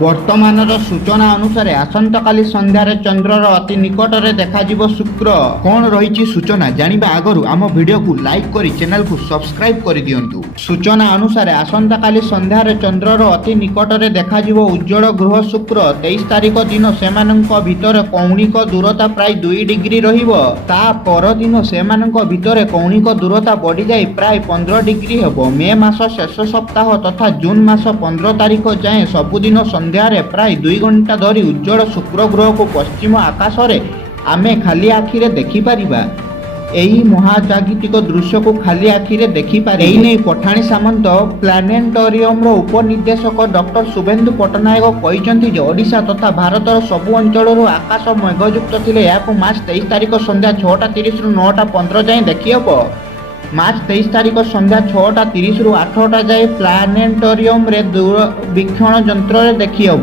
ବର୍ତ୍ତମାନର ସୂଚନା ଅନୁସାରେ ଆସନ୍ତାକାଲି ସନ୍ଧ୍ୟାରେ ଚନ୍ଦ୍ରର ଅତି ନିକଟରେ ଦେଖାଯିବ ଶୁକ୍ର। କ'ଣ ରହିଛି ସୂଚନା ଜାଣିବା ଆଗରୁ ଆମ ଭିଡ଼ିଓକୁ ଲାଇକ୍ କରି ଚ୍ୟାନେଲକୁ ସବସ୍କ୍ରାଇବ୍ କରିଦିଅନ୍ତୁ। ସୂଚନା ଅନୁସାରେ ଆସନ୍ତାକାଲି ସନ୍ଧ୍ୟାରେ ଚନ୍ଦ୍ରର ଅତି ନିକଟରେ ଦେଖାଯିବ ଉଜ୍ଜ୍ୱଳ ଗ୍ରହ ଶୁକ୍ର। 23 ତାରିଖ ଦିନ ସେମାନଙ୍କ ଭିତରେ କୌଣିକ ଦୂରତା ପ୍ରାୟ 2 ଡିଗ୍ରୀ ରହିବ। ତା ପରଦିନ ସେମାନଙ୍କ ଭିତରେ କୌଣିକ ଦୂରତା ବଢ଼ିଯାଇ ପ୍ରାୟ 15 ଡିଗ୍ରୀ ହେବ। ମେ ମାସ ଶେଷ ସପ୍ତାହ ତଥା ଜୁନ୍ ମାସ 15 ତାରିଖ ଯାଏଁ ସବୁଦିନ ସନ୍ଧ୍ୟାରେ ପ୍ରାୟ 2 ଘଣ୍ଟା ଧରି ଉଜ୍ଜ୍ୱଳ ଶୁକ୍ର ଗ୍ରହକୁ ପଶ୍ଚିମ ଆକାଶରେ ଆମେ ଖାଲି ଆଖିରେ ଦେଖିପାରିବା। ଏହି ମହାଜାଗତିକ ଦୃଶ୍ୟକୁ ଖାଲି ଆଖିରେ ଦେଖିପାରିବା। ଏହି ନେଇ ପଠାଣି ସାମନ୍ତ ପ୍ଲାନେଟୋରିୟମର ଉପନିର୍ଦ୍ଦେଶକ ଡକ୍ଟର ଶୁଭେନ୍ଦୁ ପଟ୍ଟନାୟକ କହିଛନ୍ତି ଯେ ଓଡ଼ିଶା ତଥା ଭାରତର ସବୁ ଅଞ୍ଚଳରୁ ଆକାଶ ମେଘଯୁକ୍ତ ଥିଲେ ଏହାକୁ ମାର୍ଚ୍ଚ 23 ତାରିଖ ସନ୍ଧ୍ୟା 6:30ରୁ 9:15 ଯାଏଁ ଦେଖିହେବ। ମାର୍ଚ୍ଚ 23 ତାରିଖ ସନ୍ଧ୍ୟା 6:30ରୁ 8ଟା ଯାଏଁ ପ୍ଲାନେଟୋରିୟମରେ ଦୂରବୀକ୍ଷଣ ଯନ୍ତ୍ରରେ ଦେଖିହେବ।